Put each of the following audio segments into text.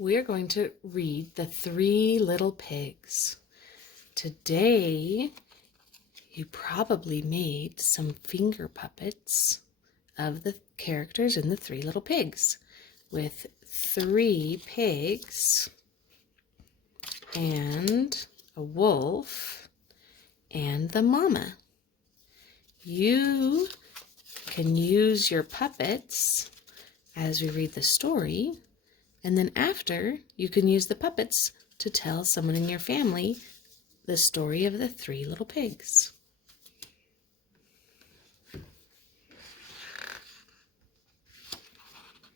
We're going to read The Three Little Pigs. Today, you probably made some finger puppets of the characters in The Three Little Pigs with 3 pigs and a wolf and the mama. You can use your puppets as we read the story, and then after, you can use the puppets to tell someone in your family the story of the 3 little pigs.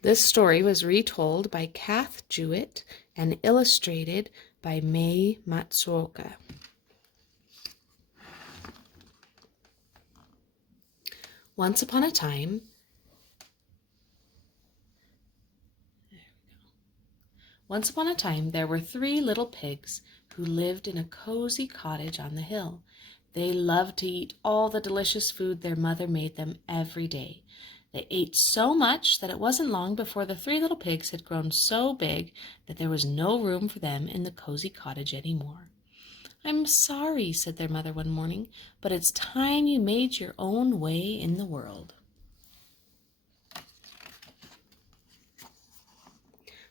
This story was retold by Kath Jewett and illustrated by Mai Matsuoka. Once upon a time, there were 3 little pigs who lived in a cozy cottage on the hill. They loved to eat all the delicious food their mother made them every day. They ate so much that it wasn't long before the 3 little pigs had grown so big that there was no room for them in the cozy cottage anymore. "I'm sorry," said their mother one morning, "but it's time you made your own way in the world."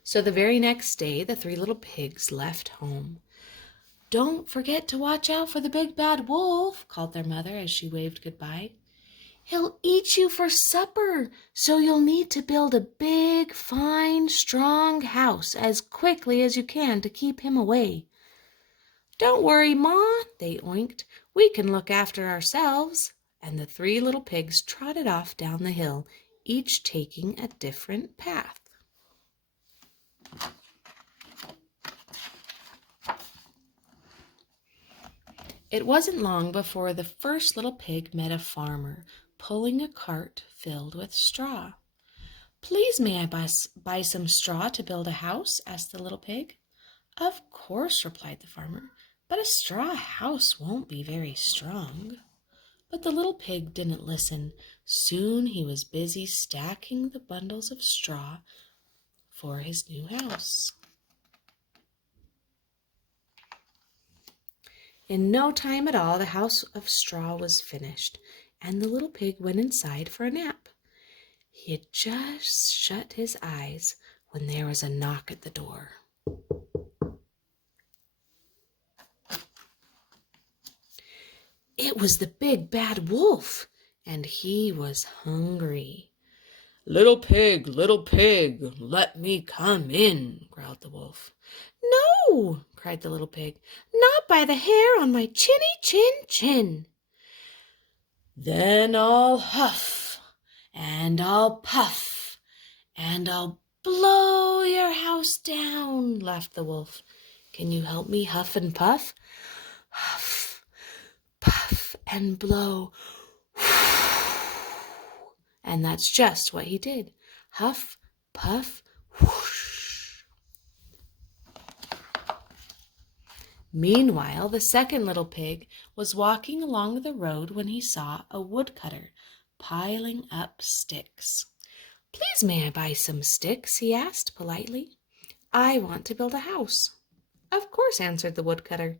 So the very next day, the 3 little pigs left home. "Don't forget to watch out for the big bad wolf," called their mother as she waved goodbye. "He'll eat you for supper, so you'll need to build a big, fine, strong house as quickly as you can to keep him away." "Don't worry, Ma," they oinked. "We can look after ourselves." And the 3 little pigs trotted off down the hill, each taking a different path. It wasn't long before the first little pig met a farmer pulling a cart filled with straw. "Please, may I buy some straw to build a house?" asked the little pig. "Of course," replied the farmer, "but a straw house won't be very strong." But the little pig didn't listen. Soon he was busy stacking the bundles of straw for his new house. In no time at all, the house of straw was finished, and the little pig went inside for a nap. He had just shut his eyes when there was a knock at the door. It was the big bad wolf, and he was hungry. Little pig, let me come in," growled the wolf. "No," cried the little pig, "not by the hair on my chinny chin." "Then I'll huff, and I'll puff, and I'll blow your house down," laughed the wolf. "Can you help me huff and puff?" Huff, puff, and blow. And that's just what he did. Huff, puff, whoosh. Meanwhile, the second little pig was walking along the road when he saw a woodcutter piling up sticks. "Please, may I buy some sticks?" he asked politely. "I want to build a house." "Of course," answered the woodcutter,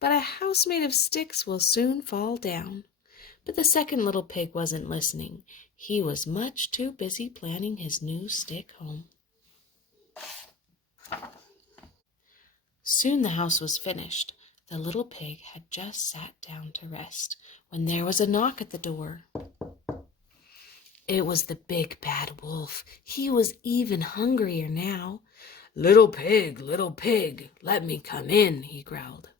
"but a house made of sticks will soon fall down." But the second little pig wasn't listening. He was much too busy planning his new stick home. Soon the house was finished. The little pig had just sat down to rest when there was a knock at the door. It was the big bad wolf. He was even hungrier now. Little pig, let me come in," he growled.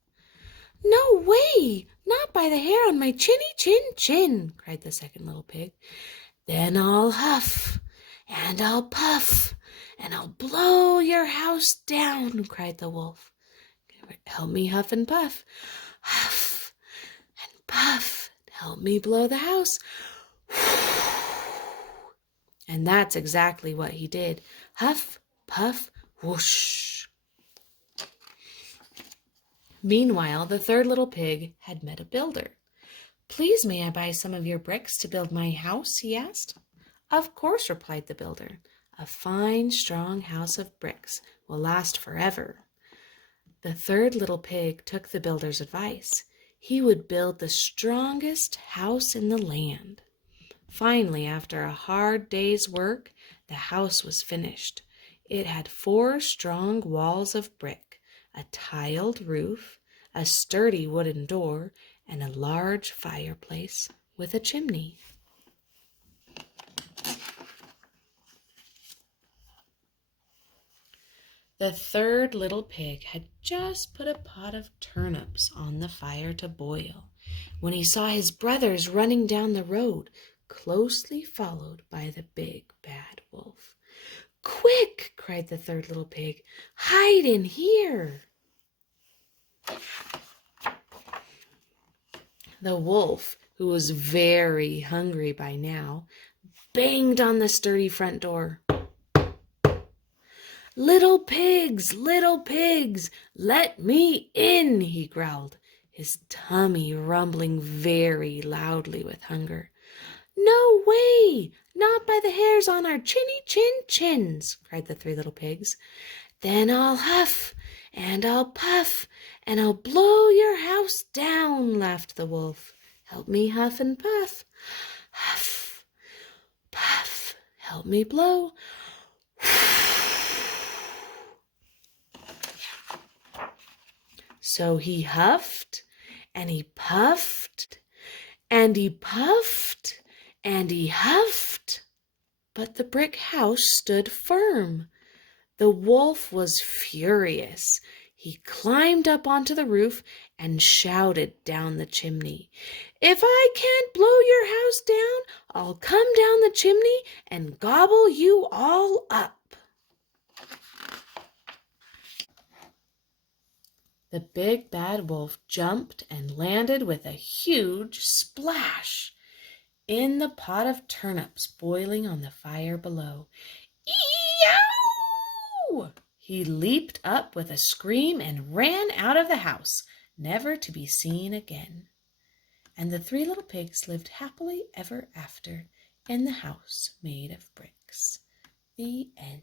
"No way! Not by the hair on my chinny chin," cried the second little pig. "Then I'll huff, and I'll puff, and I'll blow your house down," cried the wolf. "Help me huff and puff." "Huff and puff, help me blow the house." And that's exactly what he did. Huff, puff, whoosh. Meanwhile, the third little pig had met a builder. "Please, may I buy some of your bricks to build my house?" he asked. "Of course," replied the builder. A fine, strong house of bricks will last forever. The third little pig took the builder's advice. He would build the strongest house in the land. Finally, after a hard day's work, the house was finished. It had 4 strong walls of brick, a tiled roof, a sturdy wooden door, and a large fireplace with a chimney. The third little pig had just put a pot of turnips on the fire to boil when he saw his brothers running down the road, closely followed by the big bad wolf. "Quick!" cried the third little pig. "Hide in here!" The wolf, who was very hungry by now, banged on the sturdy front door. Little pigs, let me in," he growled, his tummy rumbling very loudly with hunger. "No way! Not by the hairs on our chins," cried the 3 little pigs. "Then I'll huff, and I'll puff, and I'll blow your house down," laughed the wolf. "Help me huff and puff. Huff, puff, help me blow." So he huffed, and he puffed, and he puffed, and he huffed, but the brick house stood firm. The wolf was furious. He climbed up onto the roof and shouted down the chimney, "If I can't blow your house down, I'll come down the chimney and gobble you all up." The big bad wolf jumped and landed with a huge splash in the pot of turnips boiling on the fire below. "Eeyow!" He leaped up with a scream and ran out of the house, never to be seen again. And the 3 little pigs lived happily ever after in the house made of bricks. The end.